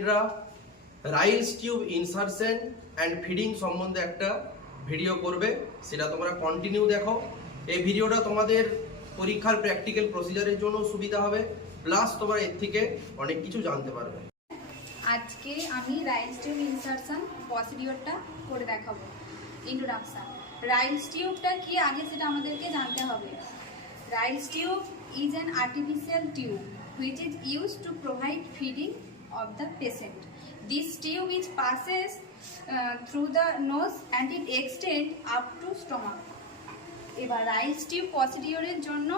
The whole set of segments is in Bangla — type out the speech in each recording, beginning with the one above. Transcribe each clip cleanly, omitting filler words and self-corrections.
স্টুডেন্টরা রাইলস টিউব ইনসারশন অ্যান্ড ফিডিং সম্বন্ধে একটা ভিডিও করবে, সেটা তোমরা কন্টিনিউ দেখো। এই ভিডিওটা তোমাদের পরীক্ষার প্র্যাকটিক্যাল প্রসিজারের জন্য সুবিধা হবে, প্লাস তোমরা এর থেকে অনেক কিছু জানতে পারবে। আজকে আমি রাইলস টিউব ইনসারশন প্রসিডিওরটা করে দেখাবো। ইন্ট্রোডাকশন। রাইলস টিউবটা কি আগে সেটা আমাদেরকে জানতে হবে। রাইলস tube is an artificial tube which is used to provide feeding of the patient. This tube is passes through the nose and it extends up to stomach. এবার রাইলস টিউব প্রসিডিওরের জন্য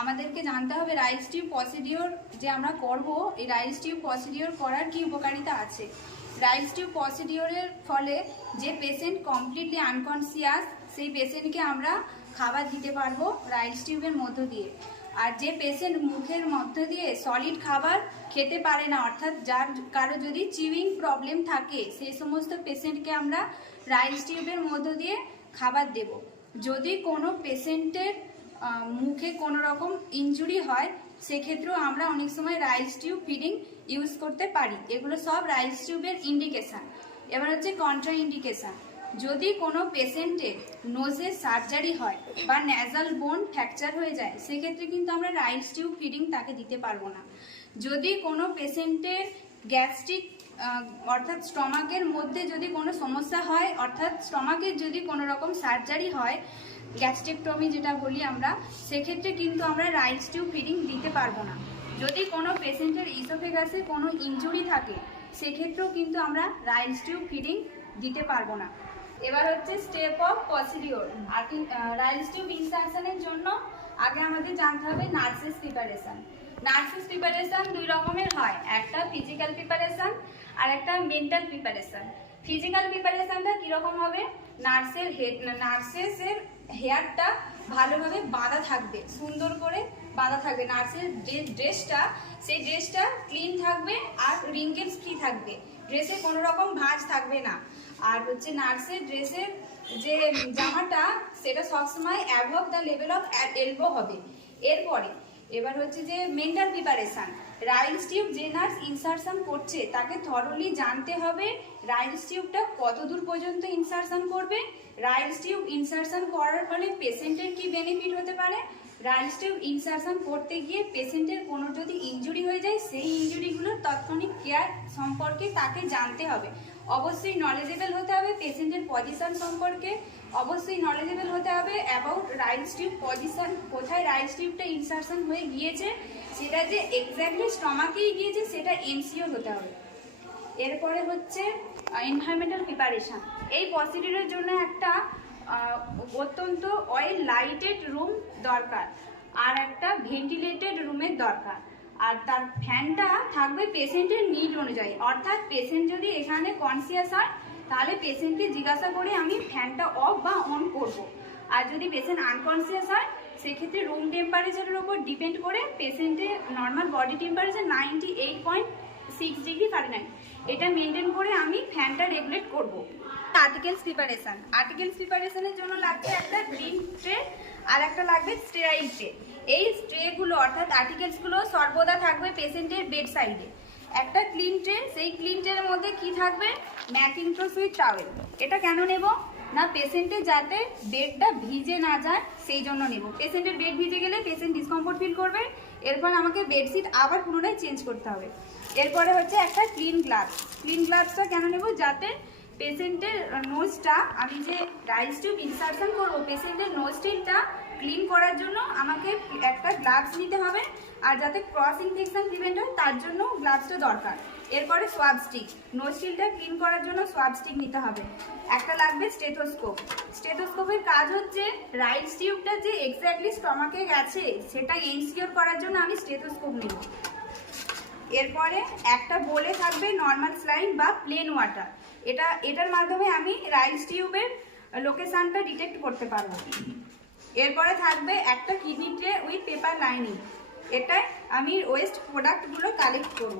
আমাদেরকে জানতে হবে রাইলস টিউব প্রসিডিওর যে আমরা করব, এই রাইলস টিউব প্রসিডিওর করার কি উপকারিতা আছে। রাইলস টিউব প্রসিডিওরের ফলে যে পেশেন্ট কমপ্লিটলি আনকনসিয়াস, সেই পেশেন্টকে আমরা খাবার দিতে পারবো রাইলস টিউবের মধ্য দিয়ে। আর যে পেশেন্ট মুখের মধ্য দিয়ে সলিড খাবার খেতে পারে না, অর্থাৎ যার কারো যদি চিউইং প্রবলেম থাকে, সেই সমস্ত পেশেন্টকে আমরা রাইলস টিউবের মধ্য দিয়ে খাবার দেব। যদি কোনো পেশেন্টের মুখে কোনো রকম ইনজুরি হয়, সেক্ষেত্রেও আমরা অনেক সময় রাইলস টিউব ফিডিং ইউজ করতে পারি। এগুলো সব রাইলস টিউবের ইন্ডিকেশান। এবার হচ্ছে কন্ট্রা ইন্ডিকেশান। যদি কোনো পেশেন্টের নোজে সার্জারি হয় বা ন্যাজাল বোন ফ্র্যাকচার হয়ে যায়, সেক্ষেত্রে কিন্তু আমরা রাইলস টিউব ফিডিং তাকে দিতে পারবো না। যদি কোনো পেশেন্টের গ্যাস্ট্রিক অর্থাৎ স্টমাকের মধ্যে যদি কোনো সমস্যা হয়, অর্থাৎ স্টমাকের যদি কোনো রকম সার্জারি হয়, গ্যাস্ট্রেকটমি যেটা বলি আমরা, সেক্ষেত্রে কিন্তু আমরা রাইলস টিউব ফিডিং দিতে পারবো না। যদি কোনো পেশেন্টের ইসোফেগাসে কোনো ইনজুরি থাকে, সেক্ষেত্রেও কিন্তু আমরা রাইলস টিউব ফিডিং দিতে পারবো না। এবার হচ্ছে step of procedure. Ryle's tube ইনসারশনের জন্য আগে আমাদের জানতে হবে নার্সেস প্রিপারেশন। নার্সেস প্রিপারেশন দুই রকমের হয়, একটা ফিজিক্যাল প্রিপারেশন আর একটা মেন্টাল প্রিপারেশন। ফিজিক্যাল প্রিপারেশনটা কীরকম হবে, নার্সেসের হেয়ারটা ভালোভাবে বাঁধা থাকবে, সুন্দর করে বাঁধা থাকবে। নার্সের যে ড্রেসটা, সেই ড্রেসটা ক্লিন থাকবে আর রিঙ্কেলস ফ্রি থাকবে, ড্রেসে কোনো রকম ভাঁজ থাকবে না। আর হচ্ছে নার্সের ড্রেসের যে জামাটা, সেটা সবসময় above the level of elbow হবে। এরপরে এবার হচ্ছে যে মেন্টাল প্রিপারেশান। রাইলস টিউব যে নার্স ইনসারশন করছে, তাকে থরলি জানতে হবে রাইলস টিউবটা কত দূর পর্যন্ত ইনসারশন করবে, রাইলস টিউব ইনসারশন করার ফলে পেশেন্টের কি বেনিফিট হতে পারে, রাইলস টিউব ইনসারশন করতে গিয়ে পেশেন্টের কোনো যদি ইনজুরি হয়ে যায়, সেই ইনজুরিগুলোর তাৎক্ষণিক কেয়ার সম্পর্কে তাকে জানতে হবে। অবশ্যই নলেজেবল হতে হবে পেশেন্টের পজিশন সম্পর্কে, অবশ্যই নলেজেবল হতে হবে অ্যাবাউট রাইলস টিউব পজিশন, কোথায় রাইলস টিউবটা ইনসারশন হয়ে গিয়েছে, সেটা যে এক্স্যাক্টলি স্টমাকেই গিয়েছে সেটা এনসিওর হতে হবে। এরপরে হচ্ছে এনভায়রনমেন্টাল প্রিপারেশন। এই প্রসিডিউরের জন্য একটা অত্যন্ত ওয়েল লাইটেড রুম দরকার আর একটা ভেন্টিলেটেড রুমের দরকার। আর তার ফ্যানটা থাকবে পেশেন্টের নিড অনুযায়ী, অর্থাৎ পেশেন্ট যদি এখানে কনসিয়াস হয়, তাহলে পেশেন্টকে জিজ্ঞাসা করে আমি ফ্যানটা অফ বা অন করব। আর যদি পেশেন্ট আনকনসিয়াস হয়, সেক্ষেত্রে রুম টেম্পারেচারের উপর ডিপেন্ড করে পেশেন্টের normal body temperature 98.6 degree Fahrenheit, এটা মেনটেন করে আমি ফ্যানটা রেগুলেট করব। Articles preparation. আর্টিকেলস প্রিপারেশনের জন্য লাগবে একটা গ্রিন ট্রে আর একটা লাগবে স্টেরাইল ট্রে। এই ট্রেগুলো অর্থাৎ আর্টিকেলসগুলো সর্বদা থাকবে পেশেন্টের বেড সাইডে। একটা ক্লিন ট্রে, সেই ক্লিন ট্রের মধ্যে কি থাকবে, ম্যাকিন্টোশ উইথ টাওয়েল। এটা কেন নেব না, পেশেন্টের যাতে বেডটা ভিজে না যায় সেই জন্য নেব। পেশেন্টের বেড ভিজে গেলে পেশেন্ট ডিসকমফোর্ট ফিল করবে, এরপর আমাকে বেডশিট আবার পুনরায় চেঞ্জ করতে হবে। এরপরে হচ্ছে একটা ক্লিন গ্লাভস। ক্লিন গ্লাভসটা কেন নেব, যাতে পেশেন্টের নোজটা, আমি যে রাইলস টিউব ইনসারশন করবো, পেশেন্টের নোজটা ক্লিন করার জন্য আমাকে একটা গ্লাভস নিতে হবে, আর যাতে ক্রস ইনফেকশন প্রিভেন্ট হয় তার জন্য গ্লাভসটা দরকার। এরপরে সোয়াব স্টিক, নোজটা ক্লিন করার জন্য সোয়াব স্টিক নিতে হবে। একটা লাগবে স্টেথোস্কোপ। স্টেথোস্কোপের কাজ হচ্ছে রাইলস টিউবটা যে এক্স্যাক্টলি স্টমাকে গেছে সেটা এনসিওর করার জন্য আমি স্টেথোস্কোপ নেব। এরপরে একটা বোলে থাকবে নর্মাল স্লাইন বা প্লেন ওয়াটার, এটার মাধ্যমে আমি রাইলস টিউবের লোকেশনটা ডিটেক্ট করতে পারবো। এরপরে থাকবে একটা kidney tray with paper lining, এটায় আমি ওয়েস্ট প্রোডাক্টগুলো কালেক্ট করব।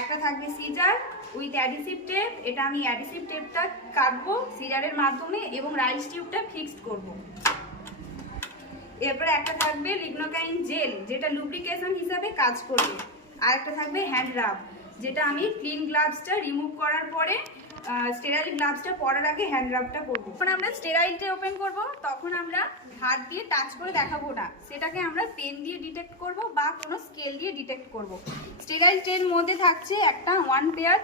একটা থাকবে সিজার উইথ অ্যাডিসিভ টেপ, এটা আমি অ্যাডিসিভ টেপটা কাটবো সিজারের মাধ্যমে এবং রাইলস টিউবটা ফিক্সড করব। এরপরে একটা থাকবে লিগনোকাইন জেল, যেটা লুব্রিকেশন হিসাবে কাজ করবে। আর একটা থাকবে হ্যান্ড রাব, যেটা আমি ক্লিন গ্লাভসটা রিমুভ করার পরে স্টেরাইল গ্লাভসটা পরার আগে হ্যান্ড রাবটা করবো। যখন আমরা স্টেরাইলটা ওপেন করব তখন আমরা হাত দিয়ে টাচ করে দেখাবো না, সেটাকে আমরা পেন দিয়ে ডিটেক্ট করব বা কোনো স্কেল দিয়ে ডিটেক্ট করব। স্টেরাইল ট্রের মধ্যে থাকছে একটা 1 পেয়ার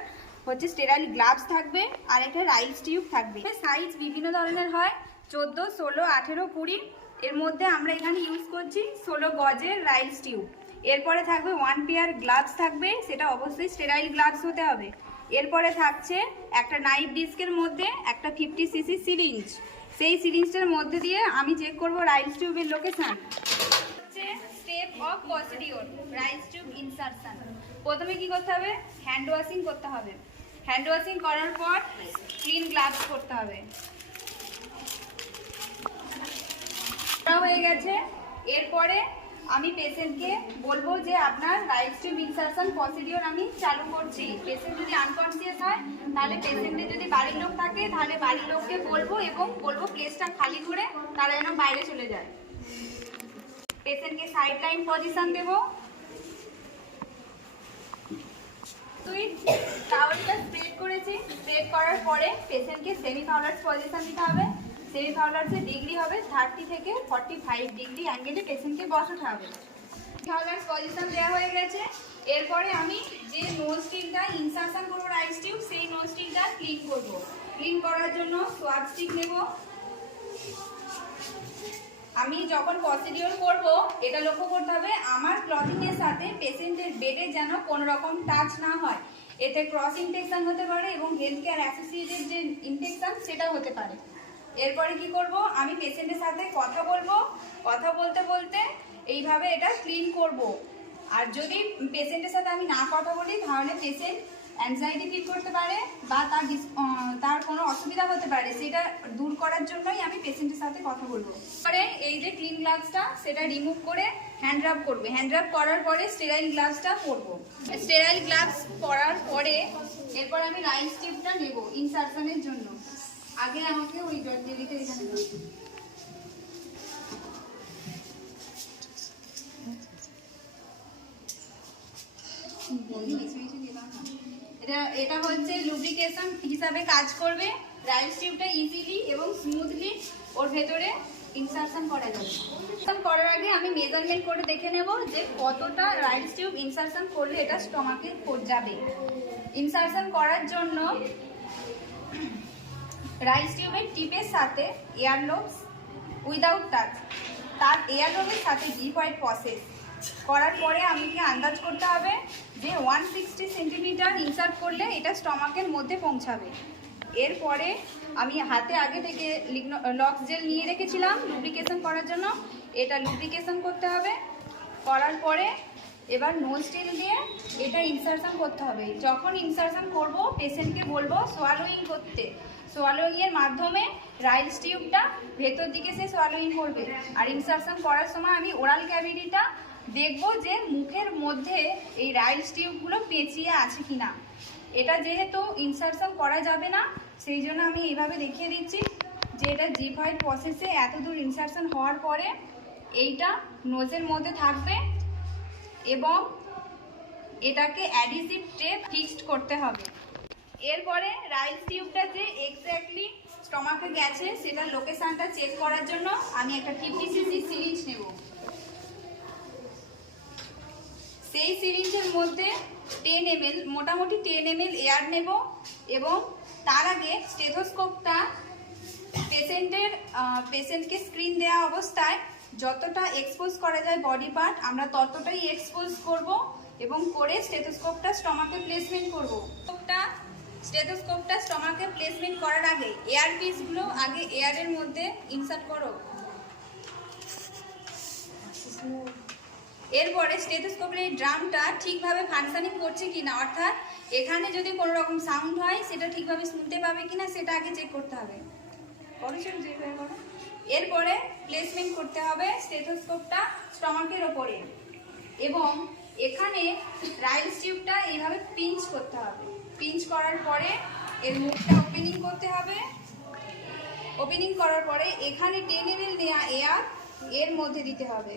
হচ্ছে স্টেরাইল গ্লাভস থাকবে আর একটা রাইলস টিউব থাকবে। সাইজ বিভিন্ন ধরনের হয়, 14, 16, 18, 20। এর মধ্যে আমরা এখানে ইউজ করছি 16 গজের রাইলস টিউব। এরপরে থাকবে 1 পেয়ার গ্লাভস থাকবে, সেটা অবশ্যই স্টেরাইল গ্লাভস হতে হবে। এরপরে থাকছে একটা নাইফ ডিস্কের মধ্যে একটা 50 সিসি সিরিঞ্জ। সেই সিরিঞ্জটার মধ্যে দিয়ে আমি চেক করব রাইলস টিউবের লোকেশন। হচ্ছে step of procedure Ryle's tube insertion. প্রথমে কি করতে হবে? হ্যান্ড ওয়াশিং করতে হবে। হ্যান্ড ওয়াশিং করার পর ক্লিন গ্লাভস করতে হবে। হয়ে গেছে। এরপরে আমি পেশেন্টকে বলবো যে আপনার রাইলস টিউব ইনসারশন প্রসিডিওর আমি চালু করছি। পেশেন্ট যদি আনকনসিয়াস হয় তাহলে পেশেন্টের যদি বাড়ির লোক থাকে তাহলে বাড়ির লোককে বলবো এবং বলবো প্লেসটা খালি করে তারা যেন বাইরে চলে যায়। পেশেন্টকে সাইড লাইন পজিশন দেবো। টাওয়েলটা স্প্রেড করেছি। স্প্রেড করার পরে পেশেন্টকে সেমি ফাউলার্স পজিশন দিতে হবে। সেমি ফাউলার্সের ডিগ্রি হবে 30 থেকে 45 ডিগ্রি অ্যাঙ্গেলে পেশেন্টকে বসাতে হবে। ফাউলার্স পজিশন দেওয়া হয়ে গেছে। এরপরে আমি যে নোজ স্টিকটা ইনসারশন করবো রাইলস টিউব, সেই নোজ স্টিকটা ক্লিন করব। ক্লিন করার জন্য সোয়াব স্টিক নেব। আমি যখন প্রসিডিওর করব এটা লক্ষ্য করতে হবে আমার ক্লথিং এর সাথে পেশেন্টের বেডে যেন কোনো রকম টাচ না হয়। এতে ক্রস ইনফেকশন হতে পারে এবং হেলথ কেয়ার অ্যাসোসিয়েটেড যে ইনফেকশন সেটাও হতে পারে। এরপরে কি করব? আমি পেশেন্টের সাথে কথা বলবো। কথা বলতে বলতে এইভাবে এটা ক্লিন করব। আর যদি পেশেন্টের সাথে আমি না কথা বলি তাহলে পেশেন্ট অ্যাংজাইটি ফিল করতে পারে বা তার কোনো অসুবিধা হতে পারে, সেটা দূর করার জন্যই আমি পেশেন্টের সাথে কথা বলবো। পরে এই যে ক্লিন গ্লাভসটা সেটা রিমুভ করে হ্যান্ড রাব করবে। হ্যান্ড রাব করার পরে স্টেরাইল গ্লাভসটা পরবো। স্টেরাইল গ্লাভস পরার পরে এরপর আমি রাইলস টিউবটা নেব ইনসারশনের জন্য। আগে আমাকে ওই জেলিটা এখানে এটা হচ্ছে লুব্রিকেশন হিসাবে কাজ করবে। রাইলস টিউবটা ইজিলি এবং স্মুথলি ওর ভেতরে ইনসারশন করা যাবে। ইনসারশন করার আগে আমি মেজারমেন্ট করে দেখে নেব যে কতটা রাইলস টিউব ইনসারশন করলে এটা স্টমাকে যাবে। ইনসারশন করার জন্য রাইলস টিউবের টিপের সাথে এয়ারলোবস উইদাউট টাচ, তার এয়ারলোবের সাথে জিপয়েড প্রসেস করার পরে আমাকে আন্দাজ করতে হবে যে 160 সেন্টিমিটার ইনসার্ট করলে এটা স্টমাকের মধ্যে পৌঁছাবে। এরপরে আমি হাতে আগে থেকে লক্স জেল নিয়ে রেখেছিলাম লুব্রিকেশন করার জন্য, এটা লুব্রিকেশন করতে হবে। করার পরে এবার নোজ স্টিল দিয়ে এটা ইনসারশন করতে হবে। যখন ইনসারশন করব পেশেন্টকে বলবো সোয়ালোইং করতে। সোয়ালোইং এর মাধ্যমে রাইলস টিউবটা ভেতর দিকে সে সোয়ালোইং করবে। আর ইনসারশন করার সময় আমি ওরাল ক্যাভিটিটা দেখবো যে মুখের মধ্যে এই রাইলস টিউবগুলো পেঁচিয়ে আছে কিনা। এটা যেহেতু ইনসারশন করা যাবে না সেই জন্য আমি এইভাবে দেখিয়ে দিচ্ছি যে এটা জিপয়েড প্রসেসে এতদূর ইনসারশন হওয়ার পরে এইটা নোজের মধ্যে থাকবে এবং এটাকে অ্যাডিসিভ টেপ ফিক্সড করতে হবে। এরপরে রাইলস টিউবটা যে এক্স্যাক্টলি স্টমাকে গেছে সেটার লোকেশনটা চেক করার জন্য আমি একটা 50 সিসি সিরিঞ্জ নেব। সেই সিরিঞ্জের মধ্যে 10 ml মোটামুটি 10 ml এয়ার নেব এবং তার আগে স্টেথোস্কোপটা পেশেন্টকে স্ক্রিন দেওয়া অবস্থায় যতটা এক্সপোজ করা যায় বডি পার্ট আমরা ততটাই এক্সপোজ করব এবং করে স্টেথোস্কোপটা স্টমাকে প্লেসমেন্ট করব। স্টেথোস্কোপটা স্টমাকে প্লেসমেন্ট করার আগে এয়ার পিসগুলো আগে এয়ারের মধ্যে ইনসার্ট করো। এরপরে স্টেথোস্কোপের এই ড্রামটা ঠিকভাবে ফাংশনিং করছে কিনা, অর্থাৎ এখানে যদি কোনো রকম সাউন্ড হয় সেটা ঠিকভাবে শুনতে পাবে কিনা সেটা আগে চেক করতে হবে। এরপরে প্লেসমেন্ট করতে হবে স্টেথোস্কোপটা স্টমাকের ওপরে এবং এখানে রাইলস টিউবটা এইভাবে পিঞ্চ করতে হবে। পিঞ্চ করার পরে এর মুখটা ওপেনিং করতে হবে। ওপেনিং করার পরে এখানে 10 ml দেওয়া এয়ার এর মধ্যে দিতে হবে।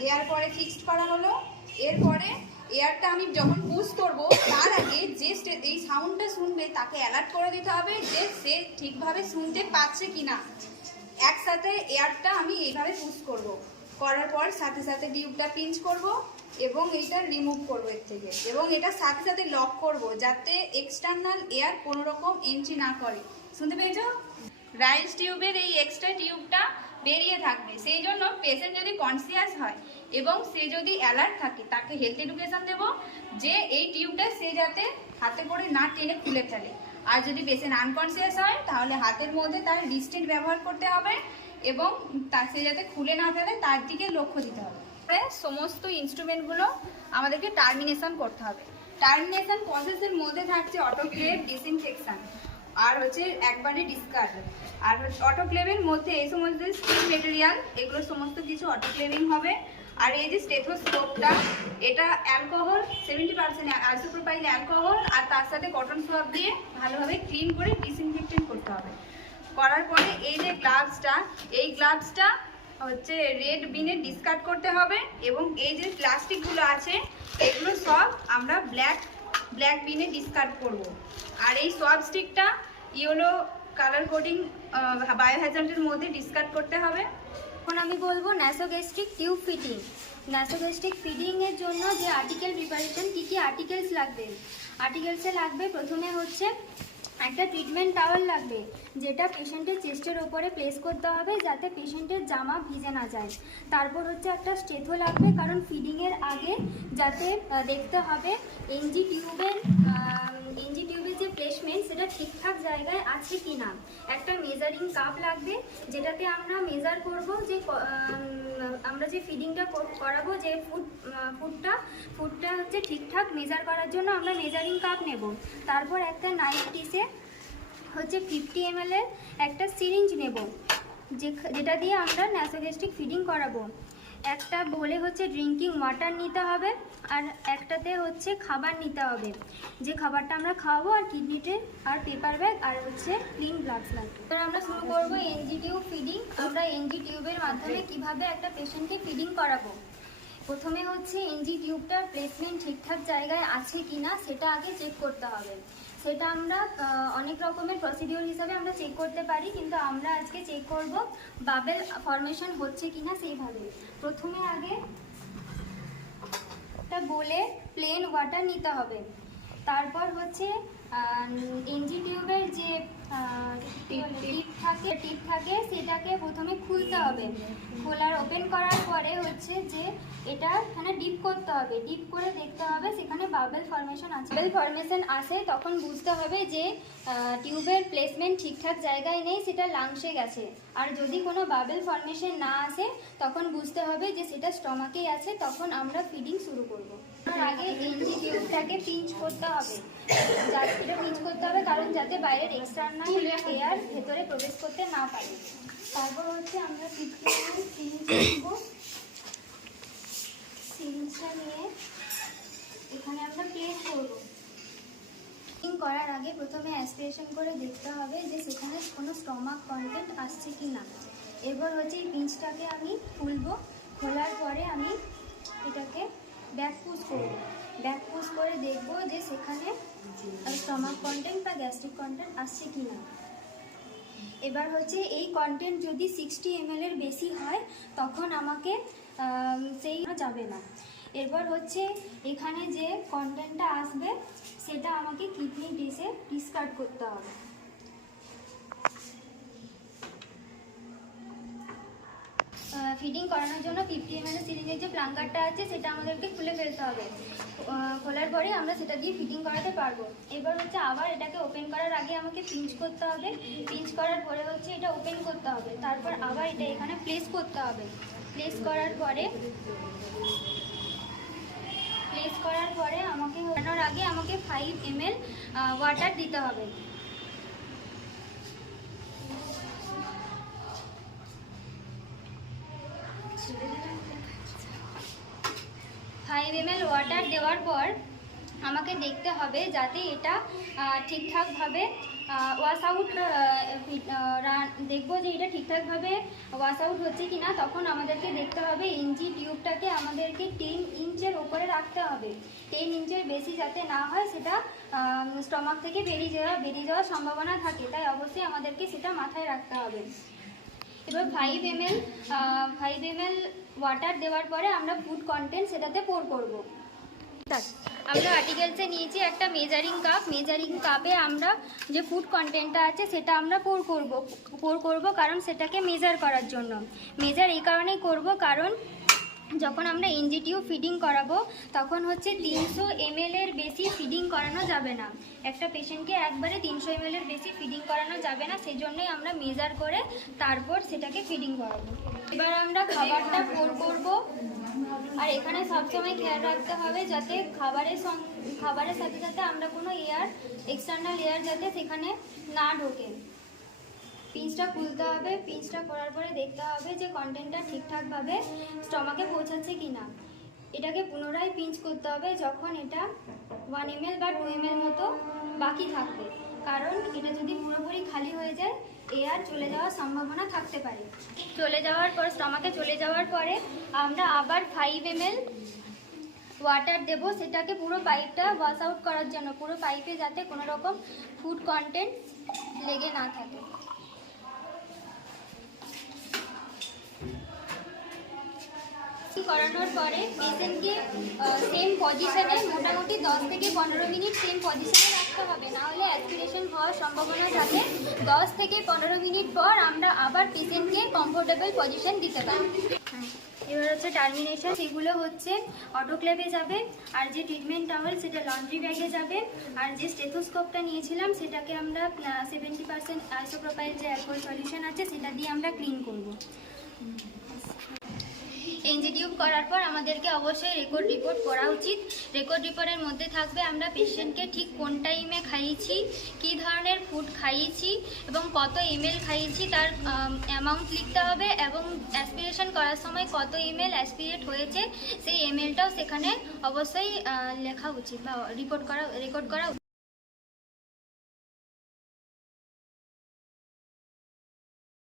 দেওয়ার পরে ফিক্সড করা হলো। এরপরে এয়ারটা আমি যখন পুশ করব তার আগে যে এই সাউন্ডটা শুনবে তাকে অ্যালার্ট করে দিতে হবে যে সে ঠিকভাবে শুনতে পাচ্ছে কিনা। একসাথে এয়ারটা আমি এইভাবে পুশ করব, করার পর সাথে সাথে টিউবটা পিঞ্চ করব এবং এইটা রিমুভ করব এর থেকে, এবং এটা সাথে সাথে লক করব যাতে এক্সটার্নাল এয়ার কোনো রকম এন্ট্রি না করে। শুনতে পেয়েছো? রাইস টিউবের এই এক্সট্রা টিউবটা বেরিয়ে থাকবে, সেই জন্য পেশেন্ট যদি কনসিয়াস হয় এবং সে যদি অ্যালার্ট থাকে তাকে হেলথ এডুকেশন দেবো যে এই টিউবটা সে যাতে হাতে করে না টেনে খুলে ফেলে। আর যদি পেশেন্ট আনকনসিয়াস হয় তাহলে হাতের মধ্যে তার রিস্ট্রিক্ট ব্যবহার করতে হবে এবং সে যাতে খুলে না ফেলে তার দিকে লক্ষ্য দিতে হবে। সমস্ত ইনস্ট্রুমেন্টগুলো আমাদেরকে টার্মিনেশন করতে হবে। টার্মিনেশন প্রসেসের মধ্যে থাকছে অটোক্লেভ, ডিসইনফেকশন, আর হচ্ছে একবারে ডিসকার্ড। আর হচ্ছে অটোক্লেভের মধ্যে এই সমস্ত স্টিল মেটেরিয়াল, এগুলো সমস্ত কিছু অটোক্লেভিং হবে। আর এই যে স্টেথোস্কোপটা, এটা অ্যালকোহল 70% আইসোপ্রোপাইল অ্যালকোহল আর তার সাথে কটন সোয়াব দিয়ে ভালোভাবে ক্লিন করে ডিসইনফেক্টেন্ট করতে হবে। করার পরে এই যে গ্লাভসটা, এই গ্লাভসটা হচ্ছে রেড বিনে ডিসকার্ড করতে হবে এবং এই যে প্লাস্টিকগুলো আছে এগুলো সব আমরা ব্ল্যাক বিনে ডিসকার্ড করব। আর এই সোয়াব স্টিকটা ইয়েলো কালার কোডিং বায়োহ্যাজার্ডের মধ্যে ডিসকার্ড করতে হবে। এখন আমি বলবো ন্যাসোগ্যাস্ট্রিক টিউব ফিটিং। ন্যাসোগ্যাস্ট্রিক ফিটিংয়ের জন্য যে আর্টিকেল প্রিপারেশন, কী কী আর্টিকেলস লাগবে? আর্টিকেলসে লাগবে প্রথমে হচ্ছে একটা ট্রিটমেন্ট টাওয়াল লাগবে, যেটা পেশেন্টের চেস্টের ওপরে প্লেস করতে হবে যাতে পেশেন্টের জামা ভিজে না যায়। তারপর হচ্ছে একটা স্টেথো লাগবে, কারণ ফিডিংয়ের আগে যাতে দেখতে হবে এনজি টিউবের যে প্লেসমেন্ট সেটা ঠিকঠাক জায়গায় আছে কি না। একটা মেজারিং কাপ লাগবে, যেটাতে আমরা মেজার করব যে আমরা যে ফিডিংটা করাবো, যে ফুডটা হচ্ছে ঠিকঠাক মেজার করার জন্য আমরা মেজারিং কাপ নেব। তারপর একটা নাইফ ডিসে হচ্ছে 50 ml এর একটা সিরিঞ্জ নেব, যেটা দিয়ে আমরা ন্যাসোগ্যাস্ট্রিক ফিডিং করাবো। একটা বলে হচ্ছে ড্রিঙ্কিং ওয়াটার নিতে হবে, আর একটাতে হচ্ছে খাবার নিতে হবে, যে খাবারটা আমরা খাওয়াবো, আর কিডনিতে আর পেপার ব্যাগ আর হচ্ছে ক্লিন গ্লাভস লাগবে। এবার আমরা শুরু করবো এনজি টিউব ফিডিং। আমরা এনজি টিউবের মাধ্যমে কিভাবে একটা পেশেন্টকে ফিডিং করাবো। প্রথমে হচ্ছে এনজি টিউবটার প্লেসমেন্ট ঠিকঠাক জায়গায় আছে কিনা সেটা আগে চেক করতে হবে। সেটা আমরা অনেক রকমের প্রসিডিওর হিসাবে আমরা চেক করতে পারি, কিন্তু আমরা আজকে চেক করব বাবেল ফর্মেশন হচ্ছে কিনা সেইভাবে। প্রথমে আগে একটা বলে প্লেন ওয়াটার নিতে হবে। তারপর হচ্ছে এনজি টিউবের যে টিপ থাকে সেটাকে প্রথমে খুলতে হবে। খোলার ওপেন করার পরে হচ্ছে যে এটা এখানে ডিপ করতে হবে। ডিপ করে দেখতে হবে সেখানে বাবেল ফর্মেশন আছে। বাবেল ফর্মেশন আসে তখন বুঝতে হবে যে টিউবের প্লেসমেন্ট ঠিকঠাক জায়গায় নেই, সেটা লাংসে গেছে। আর যদি কোনো বাবেল ফর্মেশন না আসে তখন বুঝতে হবে যে সেটা স্টমাকেই আছে, তখন আমরা ফিডিং শুরু করব। তার আগে এনজি টিউবটাকে পিঞ্চ করতে হবে। এটা পিঞ্চ করতে হবে কারণ যাতে বাইরের এক্সটার্নাল এয়ার ভেতরে প্রবেশ করতে না পারে। তারপর হচ্ছে আমরা সিরিঞ্জটা নিয়ে এখানে আমরা প্লেস করব। ফিডিং করার আগে প্রথমে অ্যাসপিরেশন করে দেখতে হবে যে সেখানে কোনো স্টমাক কন্টেন্ট আসছে কি না। এরপর হচ্ছে এই পিঞ্চটাকে আমি খুলবো। খোলার পরে আমি এটাকে ব্যাক পুশ করব। ব্যাক পুশ করে দেখব যে সেখানে স্টমাক কন্টেন্ট বা গ্যাস্ট্রিক কন্টেন্ট আসছে কি না। এবার হচ্ছে এই কন্টেন্ট যদি 60 ml এর বেশি হয় তখন আমাকে সেই যাবে না। এরপর হচ্ছে এখানে যে কন্টেন্টটা আসবে সেটা আমাকে কিডনি ডিসে ডিসকার্ড করতে হবে। ফিডিং করানোর জন্য 50 ml সিরিঞ্জের যে প্লাঙ্কারটা আছে সেটা আমাদেরকে খুলে ফেলতে হবে। খোলার পরে আমরা সেটা দিয়ে ফিডিং করাতে পারবো। এবার হচ্ছে আবার এটাকে ওপেন করার আগে আমাকে পিঞ্চ করতে হবে। পিঞ্চ করার পরে হচ্ছে এটা ওপেন করতে হবে। তারপর আবার এটা এখানে প্লেস করতে হবে। প্লেস করার পরে আমাকে ওঠানোর আগে আমাকে 5 ml ওয়াটার দিতে হবে। 5 ml ওয়াটার দেওয়ার পর আমাকে দেখতে হবে যাতে এটা ঠিকঠাকভাবে ওয়াশ আউট, দেখবো যে এটা ঠিকঠাকভাবে ওয়াশ আউট হচ্ছে কি না। তখন আমাদেরকে দেখতে হবে ইঞ্চি টিউবটাকে আমাদেরকে 10 ইঞ্চের উপরে রাখতে হবে। 10 ইঞ্চের বেশি যাতে না হয়, সেটা স্টমাক থেকে বেরিয়ে যাওয়ার সম্ভাবনা থাকে, তাই অবশ্যই আমাদেরকে সেটা মাথায় রাখতে হবে। এবার 5 ml ওয়াটার দেওয়ার পরে আমরা ফুড কন্টেন্ট সেটাতে পোর করব। আমরা আর্টিকেলসে নিয়েছি একটা মেজারিং কাপ। মেজারিং কাপে আমরা যে ফুড কন্টেন্টটা আছে সেটা আমরা পোর করব কারণ সেটাকে মেজার করার জন্য। মেজার এই কারণেই করব কারণ যখন আমরা এনজি টিউব ফিডিং করাবো তখন হচ্ছে 300 ml এর বেশি ফিডিং করানো যাবে না। একটা পেশেন্টকে একবারে 300 ml এর বেশি ফিডিং করানো যাবে না, সেজন্যই আমরা মেজার করে তারপর সেটাকে ফিডিং করাবো। এবার আমরা খাবারটা পোর করব। আর এখানে সবসময় খেয়াল রাখতে হবে যাতে খাবারের সাথে সাথে আমরা কোনো এক্সটার্নাল এয়ার যাতে সেখানে না ঢোকে। পিঞ্চটা খুলতে হবে। পিঞ্চটা করার পরে দেখতে হবে যে কন্টেন্টটা ঠিকঠাকভাবে স্টমাকে পৌঁছাচ্ছে কি না। এটাকে পুনরায় পিঞ্চ করতে হবে যখন এটা 1 ml বা 2 ml মতো বাকি থাকবে, কারণ এটা যদি পুরোপুরি খালি হয়ে যায় এয়ার চলে যাওয়ার সম্ভাবনা থাকতে পারে। স্টমাকে চলে যাওয়ার পরে আমরা আবার 5 ml ওয়াটার দেব, সেটাকে পুরো পাইপটা ওয়াশ আউট করার জন্য, পুরো পাইপে যাতে কোনো রকম ফুড কন্টেন্ট লেগে না থাকে। করানোর পরে পেশেন্টকে সেম পজিশনে মোটামুটি 10 থেকে 15 মিনিট সেম পজিশনে রাখতে হবে, না হলে অ্যাসপিরেশন হওয়ার সম্ভাবনা থাকে। 10 থেকে 15 মিনিট পর আমরা আবার পেশেন্টকে কমফোর্টেবল পজিশন দিতে পারি। এবার হচ্ছে টার্মিনেশন, সেগুলো হচ্ছে অটোক্লেভে যাবে, আর যে ট্রিটমেন্ট টাওয়েল সেটা লন্ড্রি ব্যাগে যাবে, আর যে স্টেথোস্কোপটা নিয়েছিলাম সেটাকে আমরা 70% আইসোপ্রোপাইল যে অ্যালকোহল সলিউশন আছে সেটা দিয়ে আমরা ক্লিন করব। এনজি টিউব করার পর আমাদেরকে অবশ্যই রেকর্ড রিপোর্ট করা উচিত। রেকর্ড রিপোর্টের মধ্যে থাকবে আমরা পেশেন্টকে ঠিক কোন টাইমে খাইয়েছি, কী ধরনের ফুড খাইয়েছি এবং কত ml খাইয়েছি তার অ্যামাউন্ট লিখতে হবে, এবং অ্যাসপিরেশন করার সময় কত ml অ্যাসপিরেট হয়েছে সেই mlটাও সেখানে অবশ্যই লেখা উচিত বা রেকর্ড করা উচিত।